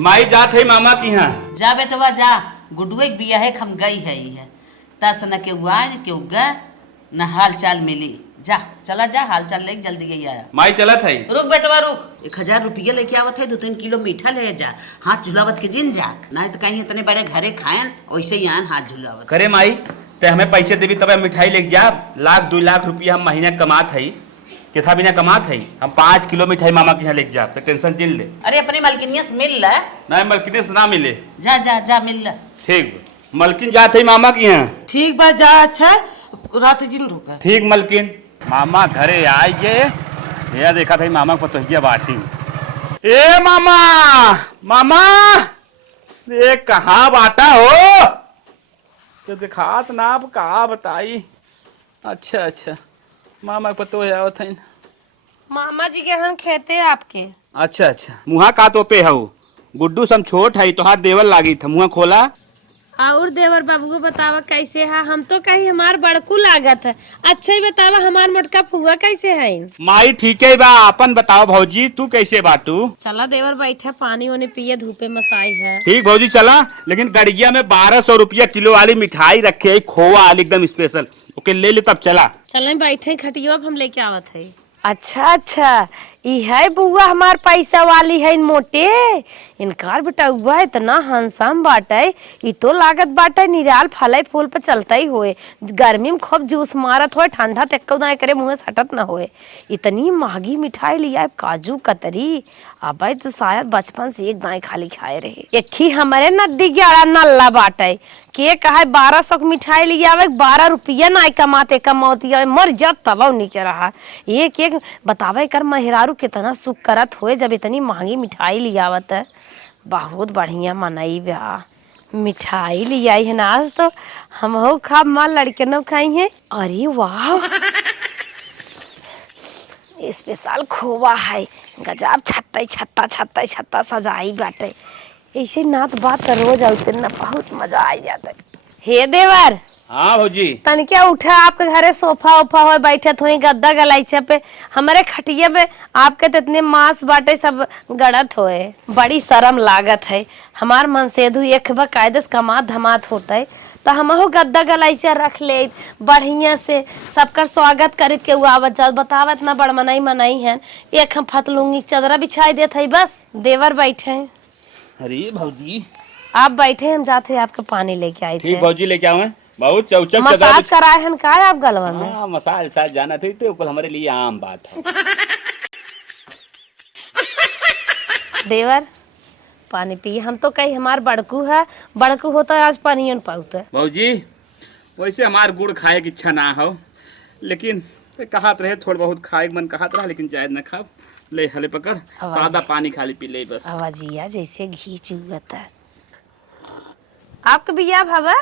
माई जात है मामा की यहाँ। जा बेटवा जा, गुडुआ के बिया है हम गई है तब से न केहू आए केहू गए न हाल चाल मिली। जा चला जा हाल चाल लेके जल्दी गई आया। माई चलत है। रुक बेटवा रुक, 1000 रुपया लेके आवत है, 2-3 किलो मीठा ले जा, हाथ झुलावत के जिन जा, नहीं तो कहीं इतने बड़े घरे खाए वैसे ही आन हाथ झुलावत। करे माई ते हमें पैसे देवी तब मिठाई लेके जा। 1-2 लाख रुपया हम महीना कमात है, कितना बिना कमात है। हम 5 किलो मिठाई मामा के यहाँ लेके जा, तो टेंशन जिन ले। अरे अपनी मलकिनिया से मिल ला। नहीं मलकिन से ना मिले। जा जा जा मिल ला। ठीक मलकिन जात है मामा के यहाँ। ठीक बा जा। अच्छा रात जिन रुका। ठीक मलकिन मामा घरे आइए। यह देखा था मामा को पतोहिया बाटी। ए मामा मामा ये कहाँ बाटा हो तो दिखात ना आप कहा बताई। अच्छा अच्छा मामा को पतो है थे। मामा जी के यहाँ खेते हैं आपके। अच्छा अच्छा मुहा का तो पे हूँ गुड्डू सम छोट है तो हाथ देवल लागी था मुहा खोला। और देवर बाबू को बतावा कैसे है। हम तो कहीं हमार बड़कू लागत है। अच्छा ही बतावा हमार मोटका फुआ कैसे है। माई ठीक है बा अपन बताओ भौजी तू कैसे बाटू। चला देवर बैठे पानी वानी पिए धूपे मसाई है। ठीक भौजी चला, लेकिन गड़िया में 1200 रुपया किलो वाली मिठाई रखे है खोवा वाली एकदम स्पेशल, ओके ले ले तब चला। चले बैठे खटिया अब हम लेके आवत है। अच्छा अच्छा ई है बुआ हमार पैसा वाली है मोटे। इनकार बेटा हुआ है इतना हंसम बाटे। ई तो लागत बाटे निराल फले फूल पे चलता ही होए। गर्मी में खूब जूस मारत होए, ठंडा तक ना करे मुंह से हटत ना होए। इतनी महंगी मिठाई लिया काजू कतरी। अब तो शायद बचपन से एक दाएं खाली खाए रहे। एक ही हमारे नदी ग्यारह नल्ला बाटे के कहा 1200 की मिठाई लिया आवे 12 रुपया ना कमाते कमौती मर जात तब नहीं के रहा। एक एक बतावे कर मेहरारू कितना सुख करत होए जब इतनी महंगी मिठाई लियावत है। बहुत बढ़िया मनाई बा मिठाई लियाई है ना आज तो हम हो खा माँ लड़के न खाई है। अरे वाह स्पेशल खोवा है गजब छत्ता छत्ता छत्ता छत्ता सजाई बाटे। ऐसे नात बात तो रोज आते ना बहुत मजा आ जाता है। हे देवर। हाँ भौजी तन क्या उठा आपके घरे सोफा ओफा हो बैठे थोड़ी गद्दा गलाइचे पे हमारे खटिया पे आपके तो इतने मांस बाटे सब गड़त होए। बड़ी शर्म लागत है हमार मन सेधु एक बकायदे से कमात धमात होता है तो हम हो गद्दा गलाइचा रख ले बढ़िया से सबका स्वागत करत के आवत जात बतावत ना बड़ मनाई मनाई है। एक हम फतलूंगी चदरा बिछाई देत है बस देवर बैठे हैं। अरे भौजी आप बैठे हम जाते आपके पानी लेके आए थे। ठीक भौजी लेके आवे बहुत चौचक मसाज कराए हैं का आप गलवा में। हाँ मसाज साज जाना थी तो हमारे लिए आम बात है। देवर पानी पिए हम तो कहीं हमार बड़कू है बड़कू होता है आज पानी पाऊता है। भौजी वैसे हमार गुड़ खाए की इच्छा ना हो लेकिन कहत रहे थोड़ा बहुत खाए मन कहत रहा लेकिन जायद न खाओ। ले हले पकड़ सादा पानी खाली पी ले बस। आवाजिया जैसे घी चुगता है। आपके भैया भावा।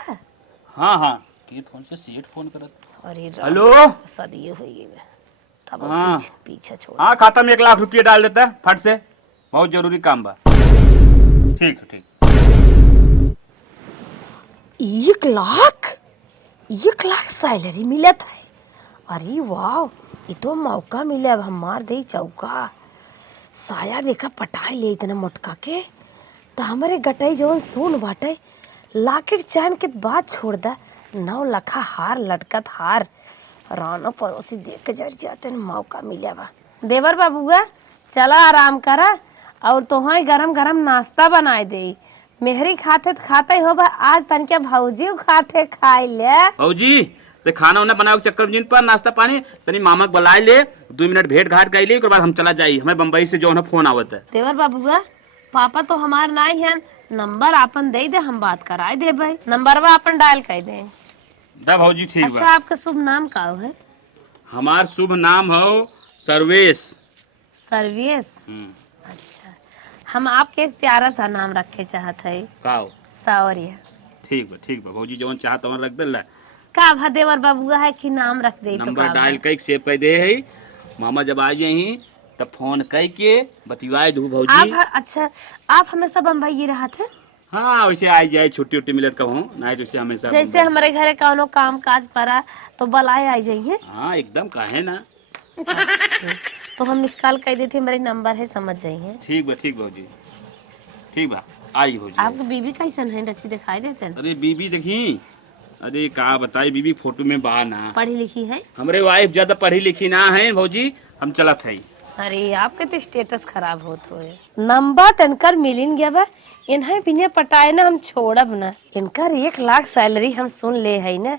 हाँ हाँ के फोन से सेठ फोन करत। अरे हेलो सदिए हुई तब हाँ पीछे छोड़। हाँ खाता में 1 लाख रुपया डाल देता है फट से बहुत जरूरी काम बा। ठीक ठीक 1 लाख सैलरी मिलत है। अरे वाह ये तो मौका मिले अब हमार दे चौका साया देखा पटाई ले इतना मोटका के तो हमारे गटाई जवन सुन बाटे लाकेट चैन के बाद छोड़ दा 9 लखा हार लटकत हार रानो पड़ोसी देख के जर जाते मौका मिले बा। देवर बाबूआ चला आराम करा और तोहाई गरम गरम नाश्ता बनाए दे। मेहरी खाते हो बा आज तनके भौजी खाते खाई ले। भौजी ते खाना वाना बनाओ चक्कर में जिन पर नाश्ता पानी तनी मामा को बुलाए ले 2 मिनट भेंट घाट कर ले उसके बाद हम चला जाई। हमें बम्बई से जो है फोन आवत है। देवर बाबूआ पापा तो हमार नहीं है नंबर आपन दे दे हम बात कराए दे भाई नंबरवा अपन डायल कर दे। दा भौजी ठीक अच्छा बा। आपका शुभ नाम का है। हमार शुभ नाम हो सर्वेश। सर्वेश। अच्छा हम आपके एक प्यारा सा नाम रखे चाहत है काओ सावरिया। ठीक बा भौजी जवन चाहत तवन रख देला का भदेवर बाबूआ है कि नाम रख दे तो नंबर डायल कई सेव कर दे है मामा जब आ जाई तब फोन कई के बतिवाए दू भौजी। आप अच्छा आप हमेशा बम्बई रहा थे। हाँ वैसे आई जाए छुट्टी उट्टी मिलत कहूँ नहीं तो उसे हमेशा जैसे हमारे घरे कौनो काम काज पड़ा तो बुलाए आ जाइए। हाँ एकदम काहे ना। तो हम मिस कॉल कर देते मेरे नंबर है समझ जाइए। ठीक बा भौजी ठीक बा आई भौजी। आपकी बीबी कैसन है रची दिखाई देते हैं? अरे बीबी देखी, अरे का बताई बीबी फोटो में बा ना। पढ़ी लिखी है? हमरे वाइफ ज्यादा पढ़ी लिखी ना है भौजी, हम चलत है। अरे आपके तो स्टेटस खराब होत हो नंबर तनकर मिलिन गया बा। इन्हें बिना पटाए ना हम छोड़ब ना। इनकर 1 लाख सैलरी हम सुन ले है ना,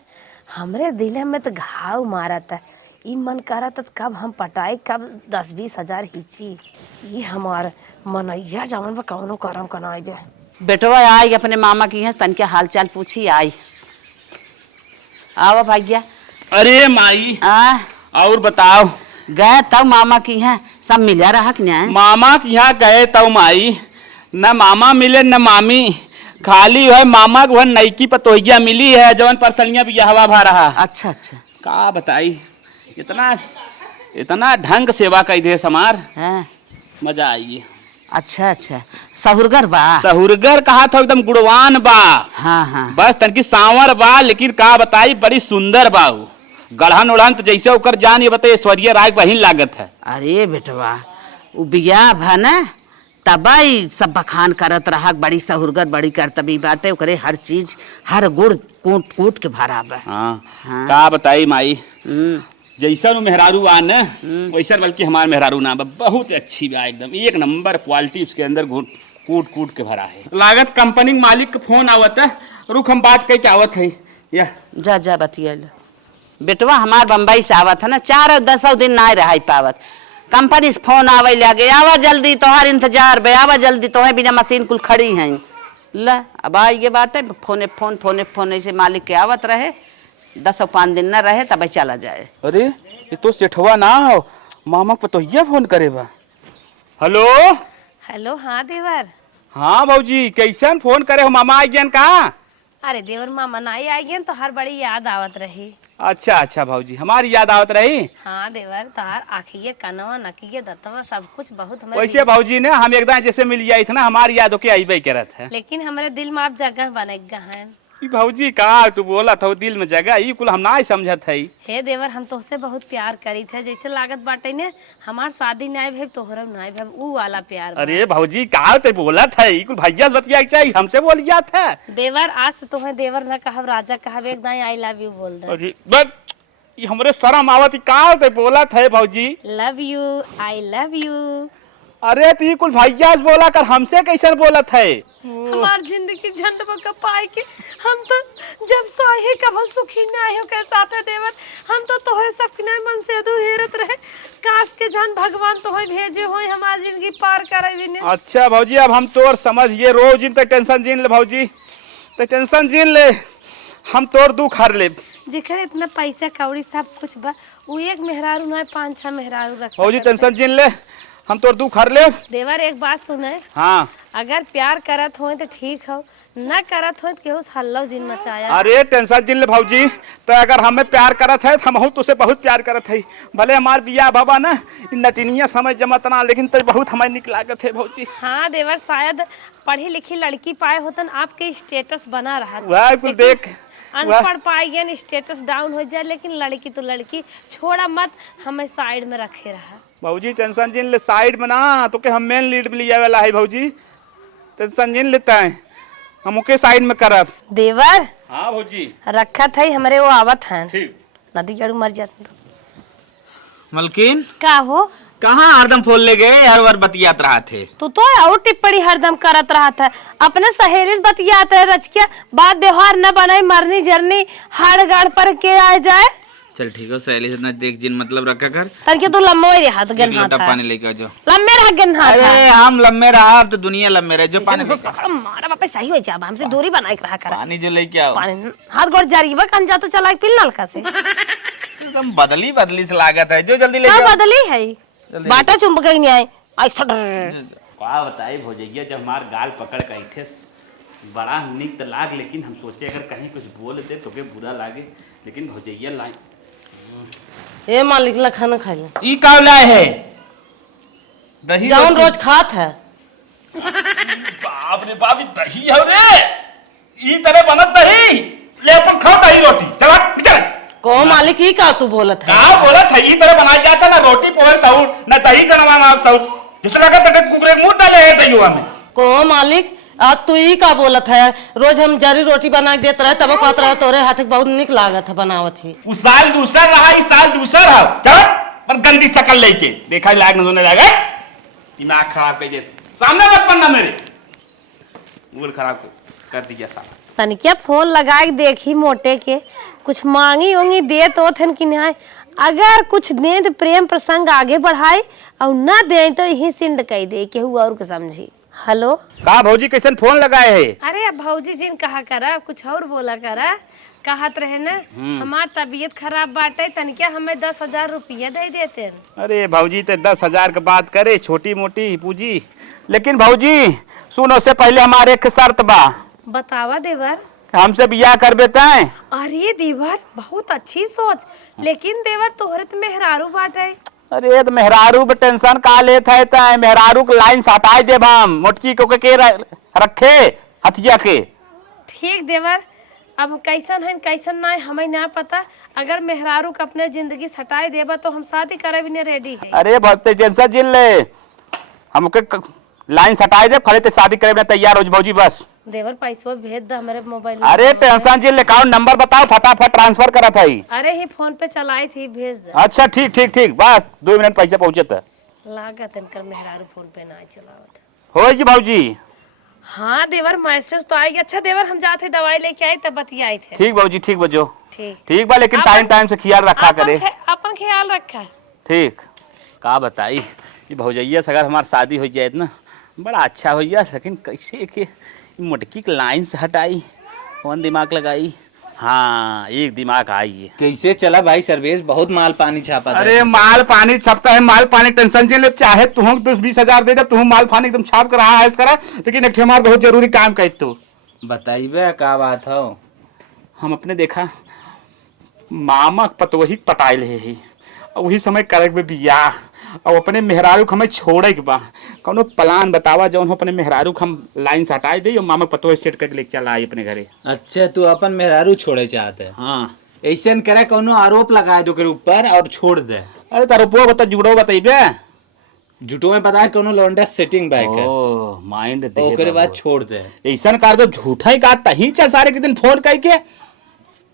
हमरे दिल में तो घाव मारा था। ई मन करा था कब हम पटाए, कब 10-20 हजार हिची। ये हमार मनैया जवन बा कौनो करम कनाई बे। बेटवा आई अपने मामा की है, तन के हाल चाल पूछी आई। आओ भाग्या। अरे माई और बताओ। गए तब मामा की है, सब मिला रहा कि नहीं? मामा के यहाँ गए तब माई, न मामा मिले न मामी, खाली है मामा को नईकी पतोहिया मिली है जवन परसलियां भी हवा भा रहा। अच्छा अच्छा। का बताई, इतना इतना ढंग सेवा कई दे समार है, मजा आई। अच्छा अच्छा। सहुरगर बा? सहुरगर कहा था एकदम गुणवान बा। हाँ हाँ। बस तनकी सांवर बा, लेकिन का बताई बड़ी सुंदर बा। गढ़न उड़न तो जैसे ओकर जान ये बताइए ऐश्वर्या राय बहिन लागत है। अरे बेटवा वो बिया भा ना तबाई सब बखान करत रहा, बड़ी सहुरगर बड़ी करतबी बाटे, ओकरे हर चीज हर गुड़ कूट कूट के भरा बा। हाँ। का बताई माई, जैसा वो मेहरारू आ न वैसा बल्कि हमार मेहरारू ना बा, बहुत अच्छी बा, एकदम 1 नंबर क्वालिटी उसके अंदर कूट कूट के भरा है। लागत कंपनी के मालिक का फोन आवत है, रुक हम बात कह के आवत है। या जा जा बतिया बेटवा, हमार बम्बई से आवत है ना, 4-10 दिन ना रह पावत। कंपनी से फोन आवे लगे, आवा जल्दी तोहार इंतजार बे, आवा जल्दी तोहे बिना मशीन कुल खड़ी हैं। ल अब आई ये बात है, फोन ऐसे मालिक के आवत रहे, 10-5 दिन न रहे तब चला जाए। अरे ये तो सेठवा ना हो, मामा को तो ये फोन करे बा। Hello hello. हाँ देवर। हाँ भौजी, कैसन फोन करे हो, मामा आई गए का? अरे देवर मामा नहीं आई गए तो हर बड़ी याद आवत रही। अच्छा अच्छा भौजी, हमारी याद आवत रही। हाँ देवर, तार आखिए कनवा नकिए दतवा सब कुछ बहुत हमारे वैसे भौजी ने हम एकदम जैसे मिल जाई थे ना, हमारी याद होके आई बई करत है। लेकिन हमारे दिल में आप जगह बनेगा है। भौजी का तू बोला था दिल में जगह, ये कुल हम ना समझत है। हे देवर, हम तोहसे बहुत प्यार करी थे, जैसे लागत बाटे ने हमार शादी नाई भेब तोहरा नाई भेब, ऊ वाला प्यार बा। अरे भौजी का ते बोला था, ये कुल भैया से बतिया चाहिए, हमसे बोल गया था। देवर आज से तुम्हें देवर न कहब राजा कहब, एकदम आई लव यू बोल दे। अरे बस ये हमरे शर्म आवत, का ते बोला था भौजी। Love you, I love you. अरे तू कुल भैया से बोला कर, हमसे कैसे बोला था? हमार जिंदगी झंड का पाए के हम तो जब साहे कभल सुखी ना हो के साथ है देवर, हम तो तोहरे सबके मन से दू हेरत रहे, काश के जन भगवान तोहे भेजे होय हमार जिंदगी पार करे बिने। अच्छा भौजी, अब हम तोर समझ ये रोज इन तक टेंशन जीन ले भौजी, तो टेंशन जीन ले, हम तोर दुख हर ले। जेकर इतना पैसा कौड़ी सब कुछ बा, वो एक मेहरारू ना 5-6 मेहरारू रख भौजी टेंशन जीन ले, हम तोर दुख हर ले। देवर एक बात सुने। हाँ। अगर प्यार करत हो तो ठीक हो, न करत हो तो केहू हल्ला जिन मचाया। अरे टेंशन जिन ले भौजी, तो अगर हमें प्यार करत है हम तुझसे बहुत प्यार करत है। भले हमार बिया बाबा ना नटिनिया समझ जमत ना, लेकिन तो बहुत हमें निक लागत है भौजी। हाँ देवर, शायद पढ़ी लिखी लड़की पाए होतन आपके स्टेटस बना रहा, वह कुल देख अनपढ़ पाई गए स्टेटस डाउन हो जाए, लेकिन लड़की तो लड़की छोड़ा मत, हमें साइड में रखे रहा। भौजी टेंशन जिन ले साइड में ना, तो के हम मेन लीड में लिया वाला है भौजी, टेंशन जिन लेता है हम ओके साइड में करब। देवर। हाँ भौजी। रखत है हमरे वो आवत है। ठीक। नदी जड़ू मर जात। मलकिन का हो, कहाँ हरदम फोन ले गए, हर बार बतियात रहा थे। तो और टिप्पणी हरदम करत रहा था, अपने सहेली से बतियात है, रचकिया बात व्यवहार न बनाई, मरनी जरनी हाड़ गाड़ पर के आ जाए। चल ठीक है, सहेली से न देख जिन मतलब रखा कर। तनके तू लम्बे ही रहा, एक लोटा पानी लेके आ जाओ। लम्बे रह गन हाथ। अरे हम लम्बे रहा, अब तो दुनिया लम्बे रहे, जो पानी लेके आओ। मारा बापे सही हो जाब, हमसे दूरी बनाए के रहा कर। पानी जो लेके आओ। पानी हाथ गोड़ जारी बा, कन जातो चला के पिल नलका से। एकदम बदली से लागत है, जो जल्दी ले का जाओ। बदली है, बाटा चुंबक ही नहीं आए। आई सटर का बताई भौजैया, जब हमार गाल पकड़ के ऐठे बड़ा निक तो लाग, लेकिन हम सोचे अगर कहीं कुछ बोल दे तो के बुरा लागे, लेकिन भौजैया लाई। ए मालिक ला खाना खा ले, ई का लाए है? दही जौन रोज खात है। बाप रे बाप, दही है रे, ई तरह बनत दही, ले अपन खाओ दही रोटी, चला चल। को मालिक ही का तू बोलत है? का बोलत है? ई तरह बनाया जाता ना रोटी पोहे सऊर, ना दही का नाम सऊर, जिस तरह का तक कुकरे मुंह डाले है दहीवा में। को मालिक आज तू ही का बोलत है। रोज हम जरी रोटी बना के देते रहे तब कहत रहे तोरे हाथ के बहुत निक लागत है बनावत ही। उस साल दूसरा रहा, इस साल दूसरा रहा। चल पर गंदी शक्ल लेके देखा लायक न होने लगा। दिमाग खराब कर दे, सामने मत पड़ना मेरे, मूड खराब कर दिया साला। तनिया फोन लगा के देखी मोटे के कुछ मांगी होंगी दे तो थन कि नहीं। अगर कुछ दे तो प्रेम प्रसंग आगे बढ़ाए और ना दे तो यही सिंड कह दे केहू और को समझी। हेलो का भौजी कैसन फोन लगाए है? अरे अब भौजी जिन कहा करा कुछ और बोला करा। कहत रहे ना हमार तबीयत खराब बाटे तनिया हमें 10,000 रुपया दे देते हैं। अरे भौजी तो 10,000 की बात करे छोटी मोटी पूजी, लेकिन भौजी सुनो उससे पहले हमारे एक शर्त बा। बतावा देवर। हमसे बियाह कर बेता है। अरे देवर बहुत अच्छी सोच, लेकिन देवर तोहरे तो मेहरारू बाटे। अरे तो मेहरारू पे टेंशन का लेता है, मेहरारू के लाइन हटाए देब हम, मोटकी को के रखे हथिया के। ठीक देवर, अब कैसन है कैसन ना हमें ना पता। अगर मेहरारू के अपने जिंदगी हटाए देबा तो हम शादी करे भी नहीं रेडी है। अरे बहुत टेंशन जिल ले, हमके लाइन हटाए दे खड़े ते शादी करे तैयार हो भौजी बस। देवर पैसा भेज दे हमारे मोबाइल में। अरे टेंशन जिल ले, अकाउंट नंबर बताओ फटाफट ट्रांसफर करा था। अरे ही फोन पे चलाई थी भेज दे। अच्छा ठीक ठीक ठीक, बस 2 मिनट पैसा पहुंचे था। लागत इनकर मेहरारू फोन पे ना चलावत होगी भौजी। हाँ देवर मैसेज तो आई। अच्छा देवर हम जाते दवाई लेके आई तब बतियाई थे। ठीक भौजी ठीक बजो। ठीक ठीक बा, लेकिन टाइम से ख्याल रखा करे। अपन ख्याल रखा। ठीक का बताई ये भौजैया से अगर हमार शादी हो जाए ना बड़ा अच्छा हो जाए, लेकिन कैसे के मोटकी के लाइन से हटाई, कौन दिमाग लगाई। हाँ एक दिमाग आई है। कैसे चला भाई सर्वेश? बहुत माल पानी छापा था। अरे माल पानी छपता है, माल पानी टेंशन ले, चाहे तुम 10-20 दे दे, तुम माल पानी एकदम छाप कर रहा है करा, लेकिन एक हमारा बहुत जरूरी काम कही तू बताइबे का बात हो। हम अपने देखा मामा पतोही पटाइल है वही समय करे बियाह, और अपने मेहरारू को हमें छोड़े के बा। कौनो प्लान बतावा जौन हो अपने मेहरारू को हम लाइन से हटाए दे, मामा पतोही सेट करके लेके चला आई अपने घरे। अच्छा तू अपन मेहरारू छोड़े चाहते है? हाँ ऐसा करे कोनो आरोप लगाए दो के ऊपर और छोड़ दे। अरे तारो बता जुड़ो बताइबे। झूठो में पता है कोनो लौंडा सेटिंग बैक है। ओ माइंड दे ओकरे बाद छोड़ दे। ऐसा कर दो झूठा ही का तही चल सारे के दिन फोन करके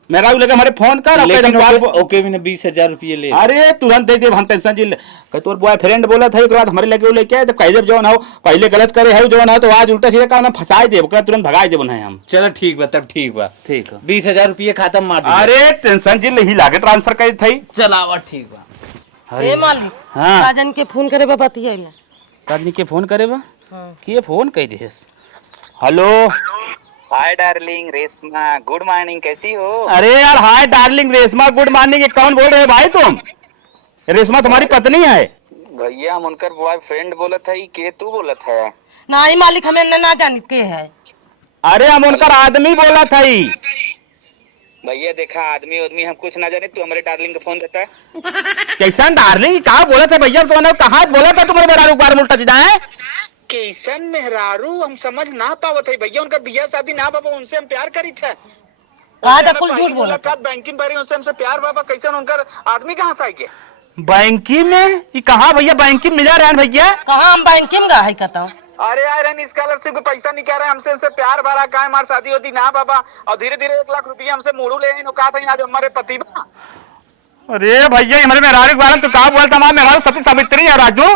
मेरा लगे हमारे फोन कर। लेकिन ओके भी 20,000 रुपये ले। अरे तुरंत दे दे, हम टेंशन जिल तोर बॉयफ्रेंड बोला था बाद हमारे लगे लेके आए तो कह देब जौन हो पहले गलत करे है जौन हो तो आज उल्टा सीधा काम फंसाए देब, तुरंत भगाए देब नहीं हम। चलो ठीक बा तब ठीक बा। ठीक है 20,000 रुपये खत्म मार दे। अरे टेंशन जिल ही लागे ट्रांसफर कर थई। चलावा ठीक बा। ए मालिक हाँ राजन के फोन करे बा बतियाइला। आदमी के फोन करे बा के फोन कह देस। Hello hi darling Reshma, good morning, कैसी हो? अरे यार hi darling Reshma, good morning. कौन बोल रहे हो भाई तुम? रेशमा तुम्हारी पत्नी है? भैया हम उनकर बॉयफ्रेंड बोलत है के तू बोलत है? नहीं मालिक हमें ना जान के है। अरे हम उनका आदमी बोला था। भैया देखा आदमी उदमी हम कुछ ना जाने, तू हमारे डार्लिंग का फोन देता है। कैसा डार्लिंग कहा बोला था भैया? तो कहा बोला था तुम्हारे मेहरारू बार उल्टा सीधा है? कैसन मेहरारू हम समझ ना पावत है भैया, उनका बियाह शादी ना बाबा, उनसे हम प्यार करी थे। कहा था कुल झूठ बोला। बैंकिंग बारी उनसे हमसे प्यार बाबा, कैसन उनकर आदमी कहाँ से आई के? बैंकी में ये कहा भैया? बैंकी में मिला रहे भैया? कहा हम बैंकिंग में गए कहता। अरे यार स्कॉलरशिप का पैसा नहीं कह रहे हमसे, इनसे प्यार भरा का हमारी शादी होती ना बाबा, और धीरे धीरे 1 लाख रुपया हमसे मोड़ू ले कहा था आज हमारे पति बा। अरे भैया हमारे मेहरारू बारे तो कहा बोलता हमारा मेहरारू सती सावित्री है राजू।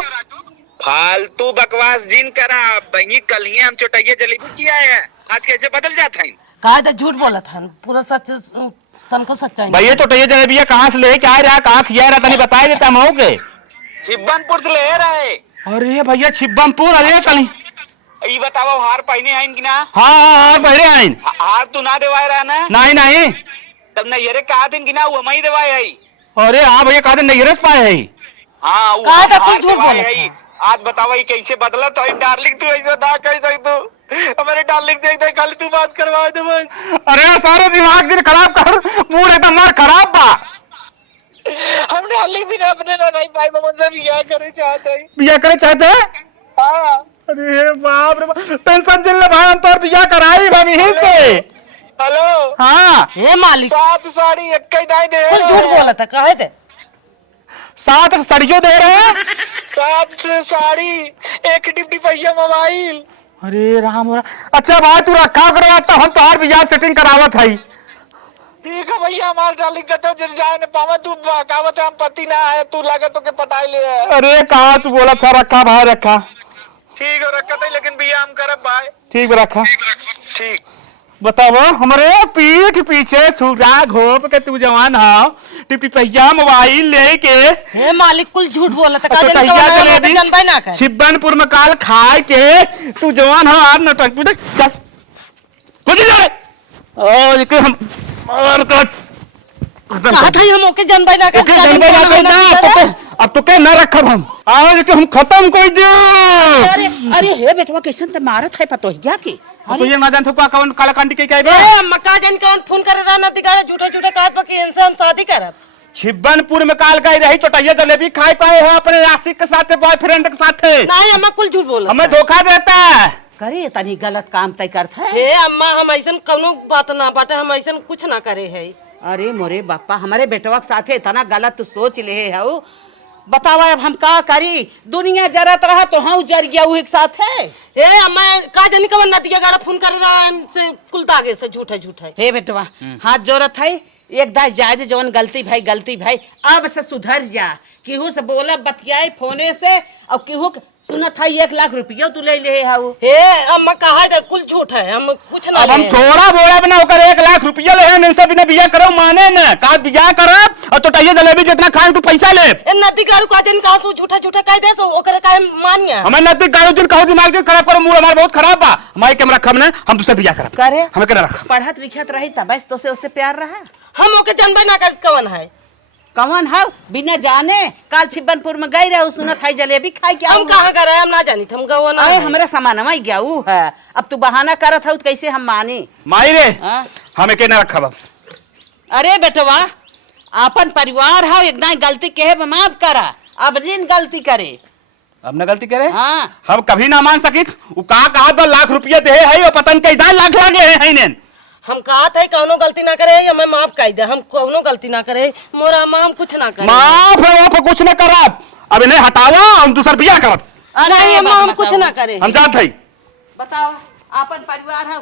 फालतू बकवास जिन करा बहनी, कल ही हम चोटैया जलेबी किया है, आज कैसे बदल जाता है? कहा था झूठ बोला था, पूरा सच तनको सच्चाई। भैया तो जलेबिया कहाँ से ले क्या रहा, कहाँ खिया रहा तनी बता देता हम हो के। छिब्बनपुर से ले रहे। अरे भैया छिब्बनपुर? अरे कल ये बताओ हार पहने आइन कि ना? हाँ पहले आइन। हार तू ना देवाए रहा ना? नहीं तब नैहरे कहा दिन कि ना वो मैं देवाए है। अरे हाँ भैया कहा नैहरे पाए है। हाँ कहा था तू झूठ बोला था। आज बताओ ये कैसे बदला तो डार्लिंग, तू ऐसा ना कर सकते, हमारे डार्लिंग से एकदम कल तू बात करवा दे बस। अरे सारे दिमाग दिन खराब कर, मूड एकदम मार खराब बा। हम डार्लिंग भी ना अपने ना नहीं भाई बाबा से बियाह करे चाहते हैं। बियाह करे चाहते हैं? हाँ। अरे बाप रे बाप, टेंशन जिल भाई हम तो बियाह कराई भाभी ही से। हेलो हाँ हे मालिक 7 साड़ी 1 दाई दे। कुल झूठ बोला था। कहे थे 7 सड़ियों दे रहे हैं? 7 साड़ी 1 डिप्टी भैया मोबाइल। अरे राम अच्छा भाई तू रखा करवाता हम तो बिया सेटिंग करावत है। ठीक है भैया, हमारे डाली कतो जर जाए न पावा, तू बकावत हम पति ना आए, तू लगे तो के पटाई ले है। अरे कहा तू बोला था रखा भाई रखा। ठीक है रखा था, लेकिन भैया हम करब भाई। ठीक रखा। ठीक बताओ हमारे पीठ पीछे छुरा घोप के तू जवान हो टिप टिपैया मोबाइल लेके हे मालिक कुल झूठ बोलत है, तो का तहिया जन जनबे ना कर। छिब्बनपुर में काल खाए के तू जवान हो आज नटक पिटक चल कुछ जा और के हम मार कर कहा था हम ओके जनबे ना कर। ओके जनबे ना करना अब तो के ना रखब हम आज के हम खत्म कर दियो। अरे अरे हे बेटवा कैसन ते मारत है पतोहिया की। तो ये ना जान तो अकाउंट काला कांडी के कहबे ए मका जन कौन फोन कर रहा ना दिगाड़ा झूठे झूठे कहत पकी इनसे हम शादी करब। छिब्बनपुर में काल गई रही चोटैया जलेबी खाई पाए हो अपने आशिक के साथ बॉयफ्रेंड के साथ नहीं अम्मा कुल झूठ बोलत हमें धोखा देता है। करे तनी गलत काम तय करत है। हे अम्मा हम ऐसन कौनो बात ना बाटे, हम ऐसन कुछ ना करे है। अरे मोरे बापा हमारे बेटवा के साथे इतना गलत तू सोच ले है। बतावा अब हम का करी, दुनिया जरत रहा तो हम जर गया एक साथ है। ए अम्मा का जनी कवन नदिया गाड़ा फोन कर रहा है से कुल तागे से झूठे झूठे। हे बेटवा हाथ जोरत है एक दास जायद जवन गलती भाई अब से सुधर जा। केहू से बोला बतियाए फोने से और केहू सुनत है 1 लाख रुपया तू ले ले हाउ। हे अम्मा कहा दे कुल झूठ है, हम कुछ ना अब हम छोड़ा बोला बना होकर 1 लाख रुपया ले नहीं सब बिना बिया करो माने न का बिया करब और चोटैया जलेबी जितना खाए तू पैसा ले। ए नदी गाड़ू का जन कहा सो झूठा झूठा कह दे सो ओकरे काहे मानिया। हमें नदी गाड़ू दिन कहू दिमाग दिन खराब करो, मूड हमारा बहुत खराब बा। हमारे कैमरा रखब ने हम दूसरा बिया करब करे हमें केना रख पढ़त लिखत रही तब बस तो से उससे प्यार रहा। हम ओके जनबे ना कर कवन है। कौन है बिना जाने काल छिब्बनपुर में गई रहे सुनत है जलेबी खाई के हम कहां करे हम ना जानी हम गवा ना। अरे हमरा सामान में गया ऊ है अब तू बहाना करत है कैसे हम मानी। माई रे हाँ? हमें केना रखब अब। अरे बेटवा अपन परिवार है एकदम गलती कहे माफ करा अब ऋण गलती करे। अब न गलती करे हाँ हम कभी ना मान सकित उ कहा 2 लाख रुपया दे है और पता नहीं कैसा लाख लागे है ने। हम कहा था कौनो गलती ना करे हमें माफ कर दे, हम कौनो गलती ना करे मोरा अम्मा हम कुछ ना करे। माफ है वो कुछ न करब अब इन्हें हटावा हम दूसर बिया करब। नहीं अम्मा हम कुछ ना करे। हम जात है बताओ अपन परिवार है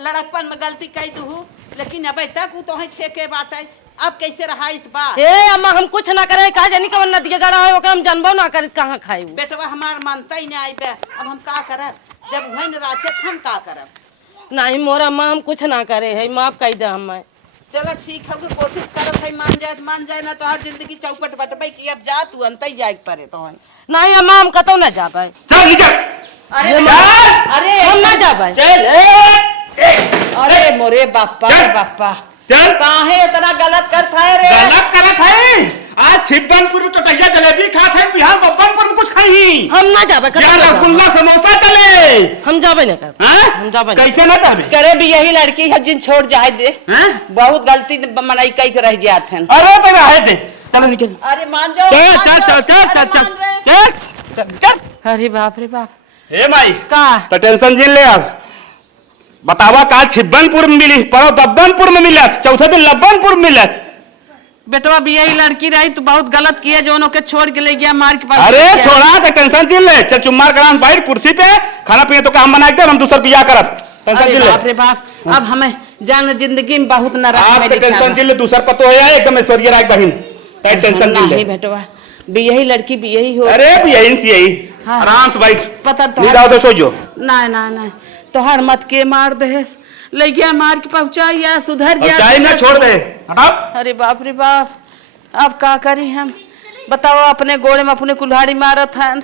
लड़कपन में गलती कई दू लेकिन अब तक तो है छे के बात है अब कैसे रहा इस बात। हे अम्मा हम कुछ ना करे कहा जानी कवन नदिया गाड़ा है ओकरा हम जानबो ना करे कहां खाई। बेटवा हमार मानता ही नहीं आई पे अब हम का करब जब वही राखे हम का करब। नहीं मोरा अम्मा हम कुछ ना करे है माफ कर दे हमें। चलो ठीक है कोशिश करत है मान जाए ना तो हर जिंदगी चौपट बटबै की अब जा तू अंत ही जाए पड़े तो है। नहीं अम्मा हम कतो ना जा पाए। चल निकल अरे अरे हम ना जा पाए। चल अरे मोरे बापा बापा चल काहे इतना गलत करता है रे। गलत करत है आज छिब्बनपुर में चोटैया जलेबी खात है बिहार बब्बनपुर में कुछ खाई हम ना जाबे या रसगुल्ला समोसा चले हम जाबे ना कर। हैं हम जाबे कैसे ना करबे करे भी यही लड़की है जिन छोड़ जाए दे हैं बहुत गलती मनाई कई के रह जात हैं। अरे तो रहे दे चल निकल अरे मान जाओ चल चल चल चल चल चल चल। अरे बाप रे बाप हे माई का तो टेंशन जिन ले अब बतावा का छिब्बनपुर में मिली पर बब्बनपुर में मिलत चौथे दिन लब्बनपुर में मिलत। बेटवा भी यही लड़की रही तो बहुत गलत किया जो उनके छोड़ के ले गया मार के पास। अरे छोड़ा तो टेंशन जिन ले चल चुम्मार कराम बैठ कुर्सी पे खाना पीना तो काम बना के हम दूसर बिया करब टेंशन अरे जिन ले। बाप रे बाप अब हमें जान जिंदगी में बहुत नरक आप में तो टेंशन जिन ले दूसर पतो है एकदम ऐश्वर्या राय बहन तै टेंशन जिन ले। नहीं बेटवा भी यही लड़की भी यही हो। अरे भी यही सी यही हाँ। आराम से बैठ पता तो नहीं जाओ तो सो जो नहीं तो हर मत के मार दे ले गया मार के पहुंचा या सुधर और जा चाय ना छोड़ दे हटाओ। अरे बाप रे बाप अब का करी हम बताओ अपने गोड़े में अपने कुल्हाड़ी मारत हैं।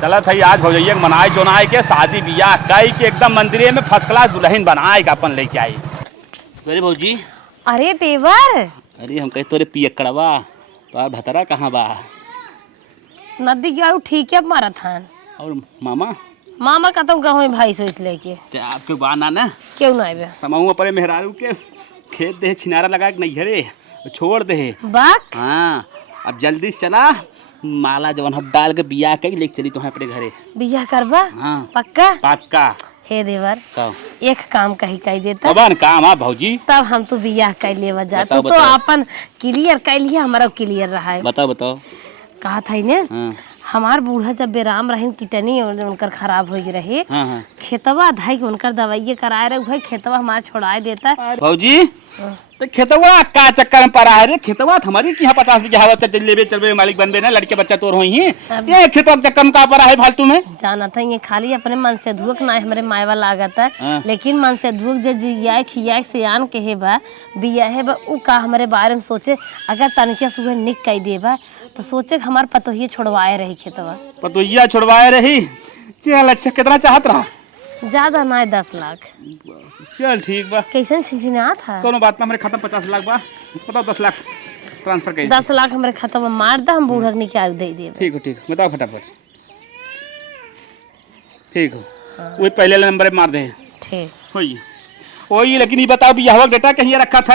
चला था आज भौजैया मनाए जोनाए के शादी बियाह कई के एकदम मंदिरे में फर्स्ट क्लास दुल्हन बनाए के अपन लेके आई। अरे भौजी अरे देवर अरे हम कहे तोरे पियकड़वा तो भतरा कहाँ बा नदी गाड़ू ठीक है मारत हन और मामा मामा का तुम कहो भाई सोच लेके ते आपके बाना ना क्यों ना आवे समाऊ पर मेहरारू के खेत दे छिनारा लगा के नहीं हरे छोड़ दे बाक हाँ अब जल्दी से चला माला जवन हम डाल के बियाह के लेके चली तुम्हें अपने घरे बियाह करबा हाँ पक्का पक्का। हे देवर कहो एक काम कही देता अबन काम आ भौजी तब हम तो बियाह कर लेवा जा बताओ, तो बताओ। अपन क्लियर कर लिया हमारा क्लियर रहा है। बताओ बताओ कहा था ने हाँ हमार बूढ़ा जब बेराम रहे किटनी उनकर खराब हो रहे हाँ हाँ खेतवा धाई के उनकर दवाइये कराए रहे भाई खेतवा हमार छोड़ाए देता। भौजी तो खेतवा का चक्कर में पड़ा है रे? खेतवा हमारी की 50 बीघा हवा चल लेबे चलबे मालिक बनबे ना, लड़के बच्चा तोर होई ही ये खेतवा के चक्कर में का पड़ा है फालतू में? जाना था ये खाली अपने मन से धुक ना हमारे मायवा लागत है लेकिन मन से धुक जो जिया खिया सियान के है बा बिया है बा उ का हमारे बारे में सोचे अगर तनिके सुबह निक कई देबा तो सोचे हमार पतोहिए छोड़वाए रही खेतवा। पतोहिया छोड़वाए रही? चल अच्छा कितना चाहत रहा? ज्यादा ना 10 लाख। चल ठीक बा। कैसन छिनछिना था? कोनो बात ना, हमारे खाता 50 लाख बा, बताओ 10 लाख ट्रांसफर कर। 10 लाख हमारे खाता में मार दा हम बूढ़ा निकाल दे देब। ठीक हो ठीक, बताओ फटाफट। ठीक हो वो पहले नंबर पे मार दे। ठीक होई वही, लेकिन ये बताओ भी हवा डेटा कहीं रखा था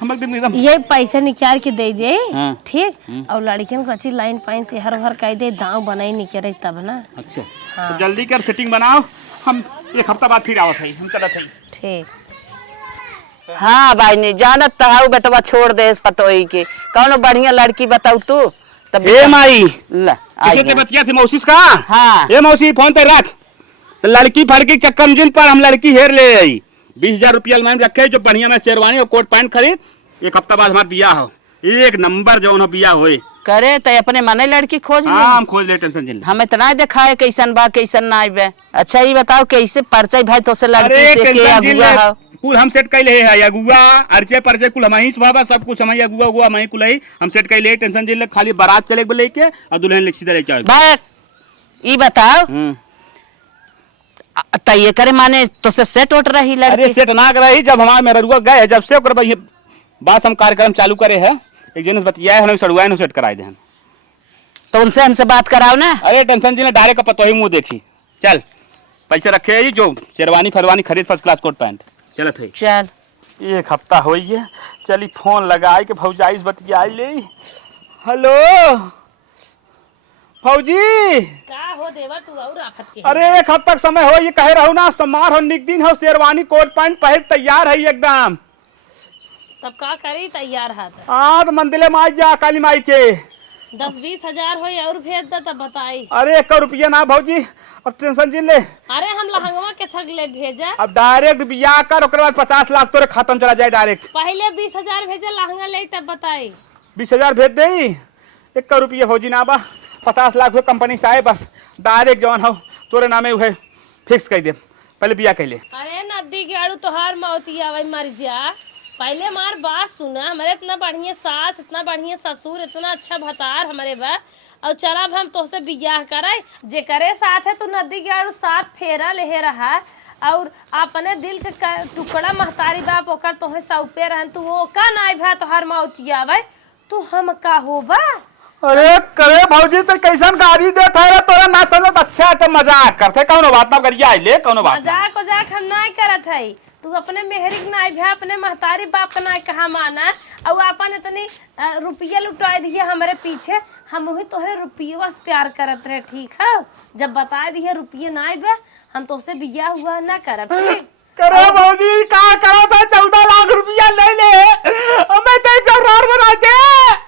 हम एकदम ये पैसे निकाल के दे दे। हाँ। ठीक और लड़कियन को अच्छी लाइन पाइन से हर हर कह दे दाव बनाई निकले तब ना। अच्छा हाँ। तो जल्दी कर सेटिंग बनाओ, हम एक हफ्ता बाद फिर आवत है, हम चलत है। ठीक। हाँ भाई नहीं जानत तहाऊ बेटवा छोड़ दे इस पतोई के कौनो बढ़िया लड़की बताऊ तू तब। ए माई ला किसी के बतिया थी मौसी का? हाँ। ए मौसी फोन पे रख, तो लड़की फड़की चक्कर में जिन पर हम लड़की हेर ले आई 20,000 रुपया अलमारी में रखे, जो बढ़िया में शेरवानी और कोट पैंट खरीद, एक हफ्ता बाद हमारा बियाह हो, एक नंबर जो ना बियाह होए करे तो अपने मने लड़की खोज ले। हाँ हम खोज ले, टेंशन जिन। हम इतना दिखाए कैसन बा कैसन ना बे। अच्छा ये बताओ कैसे परिचय भाई तो से लड़की अरे से के अगुआ हो? कुल हम सेट कैले है, अगुआ अर्चे परचे कुल हम ही स्वभाव सब कुछ हम ही अगुआ हुआ हम ही कुल ही हम सेट कैले, टेंशन जिन। खाली बारात चले के लेके और दुल्हन ले सीधा लेके आओ। बा ये बताओ त ये करे माने तो से सेट उठ रही अरे लड़की? सेट ना रही, जब हमारे मेरा रुआ गए जब से ओकर ये बात हम कार्यक्रम चालू करे है, एक जन बतिया है सड़ुआ ने सेट कराए दे। तो उनसे हमसे बात कराओ ना। अरे टेंशन जी ने डायरेक्ट पतो ही मुंह देखी। चल पैसे रखे है जो शेरवानी फरवानी खरीद फर्स्ट क्लास कोट पैंट चलत है। चल एक हफ्ता हो गया, चली फोन लगाई के भौजाई से बतियाई ले। हेलो फौजी। का हो देवर तू और आफत के? अरे एक हफ्ता तक समय हो, ये कहे रहू ना समार हो निक दिन हो, शेरवानी कोट पैंट पहन तैयार है एकदम। तब का करी तैयार हाथ? हाँ तो मंदिर में आज जा काली माई के 10-20 हजार हो और भेज दे तब बताई। अरे 1 रुपया ना भौजी, अब टेंशन जिन ले। अरे हम लहंगवा के थक ले भेजा। अब डायरेक्ट बियाह कर, ओकर बाद 50 लाख तोरे खाता में चला जाए डायरेक्ट। पहले 20 हजार भेजे लहंगा ले तब बताई। 20,000 भेज दे, 1 रुपया भौजी ना बा, 50 लाख हुए कंपनी से आए, बस डायरेक्ट जौन हो तोरे नामे हुए फिक्स कर दे, पहले बियाह कैले। अरे नदी के आड़ू तोहार मौती आवे मर जा, पहले हमार बात सुना। हमारे इतना बढ़िया सास, इतना बढ़िया ससुर, इतना अच्छा भतार हमारे बा, और चला हम तोहसे बियाह कराए जे करे साथ है। तू नदी के आड़ू 7 फेरा ले रहा और अपने दिल के टुकड़ा महतारी बाप ओकर तोहे सौंपे रहन, तू वो का नाई भा तोहार मौती आवे, तू हम का होबा? अरे करे भौजी तो कैसन गाड़ी देत है रे, तोरा ना समझ अच्छा है तो मजाक करते, कौनो बात ना करिया ले, कौनो बात ना। मजाक उजाक हम नहीं करत है। तू अपने मेहरिक नाई भा, अपने महतारी बाप का नाई कहा माना, और अपन इतनी रुपया लुटाए दिए हमारे पीछे, हम वही तोहरे रुपये से प्यार करत रहे। ठीक है, जब बता दिए रुपये नाई बे हम तो से बिया हुआ ना करब। करे भौजी का करो था 14 लाख रुपया ले ले, हमें तो जरूर बना दे।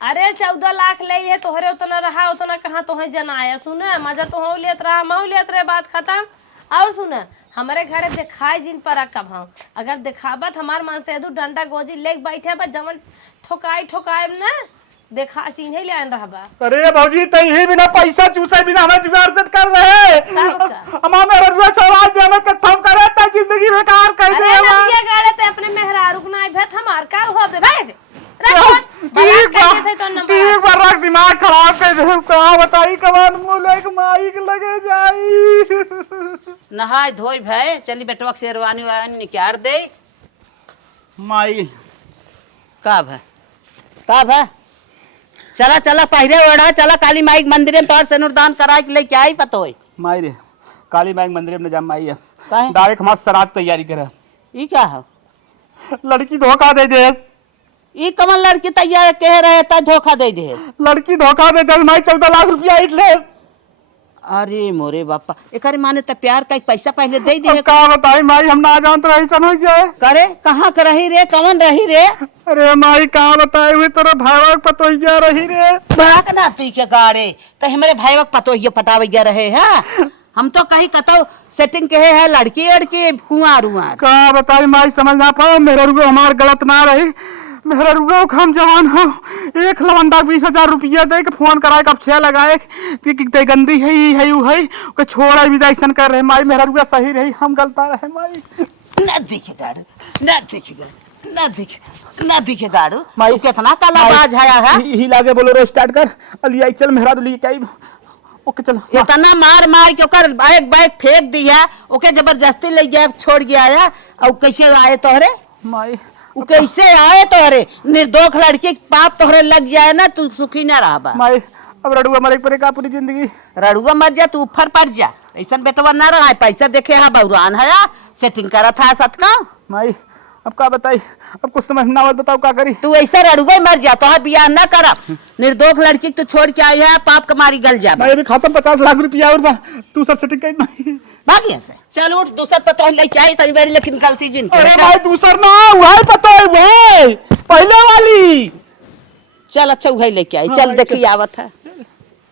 अरे 14 लाख ले है तोहरे, उतना रहा उतना कहाँ तोहे जनाया। सुना मजा तो हो लेत रहा, मऊ लेत रहे, बात खत्म। और सुना हमारे घरे दिखाई जिन पर कब हम अगर दिखाबत हमार मन से डंडा गोजी लेके बैठे बा, जमन ठोकाई ठोकाए ना देखा चिन्हे ले आन रहबा। अरे भौजी तो यही बिना पैसा चूसे बिना हमें जुगाड़ से कर रहे, हमारे रजुआ चौराहा दे हमें कथम करे ता जिंदगी बेकार कर दे। अरे नदिया गाड़े ते अपने मेहरारू को ना भेत हमार का हो बे भाई ठीक बार रख, दिमाग खराब कर दे। कहाँ बताई कबान मुले के माई के लगे जाई। नहाय धोई भय चली बेटवा शेरवानी वानी निकाल दे। माई का भय का भय चला चला पहले ओढ़ा, चला काली माई के मंदिर में तोहर सिनुरदान करा के लेके आई पतोई। माई रे काली माई मंदिर में जा माई है, काहे? डायरेक्ट हमार श्राद्ध तैयारी करे। ई क्या है? लड़की धोखा दे दे। ई कमल लड़की तैयार कह रहे ता धोखा दे दे। लड़की धोखा दे दे माई, 14 लाख रुपया इट ले। अरे मोरे बापा एकरे माने त प्यार का पैसा पहले दे दिए का बताई माई हम ना जानत रही सन हो जाए। करे कहाँ कर रही रे कौन रही रे अरे माई का बताए हुई तेरा भाई पतोहिया रही रे। भाग ना तू के गाड़े तो हमारे भाई वक्त पतो ये पटावे गया रहे हैं हम तो कहीं कतो सेटिंग के है लड़की लड़की कुआर उआर का बताई माई समझ ना पाओ मेरा रुपये हमार गलत ना रही मेरा रुपये हम जवान हो एक लवंडा 20,000 रुपया दे के फोन कराए कब 6 लगाए कि गंदी है उ है के छोड़ा भी ऐसा कर रहे माई मेरा रुपया सही रही हम गलता रहे माई। ना देखे गाड़ो ना देखे गाड़ो ना देखे गाड़ो माई कितना कालाबाज आया है ही लागे बोलो स्टार्ट कर अलिया चल मेहरा दुली के ओके चलो इतना मार मार के ओकर बाइक बाइक फेंक दिया ओके जबरदस्ती ले गया छोड़ गया है और कैसे आए तोहरे माई वो कैसे आए तोहरे निर्दोष लड़की पाप तोहरे लग जाए ना तू सुखी ना रहा माई अब रड़ुआ मरे परे का पूरी जिंदगी रड़ुआ मर जा तू ऊपर पड़ जा ऐसा बेटवा ना रहा है पैसा देखे हाँ बहुरान है सेटिंग करा था सतका माई अब का बताई अब कुछ समझ ना आवत बताओ का करी तू ऐसा रड़ुआ मर जा तो बियाह ना करा निर्दोष लड़की तू छोड़ के आई है पाप कमारी गल जा मैं भी खाता 50 लाख रुपया और तू सब सेटिंग कर माई भागिया से चल उठ दूसर पतो लेके आई तरी मेरी लेकिन गलती जिन अरे भाई दूसर ना वही पता है भाई पहले वाली चल अच्छा वही लेके आई चल देखी आवत है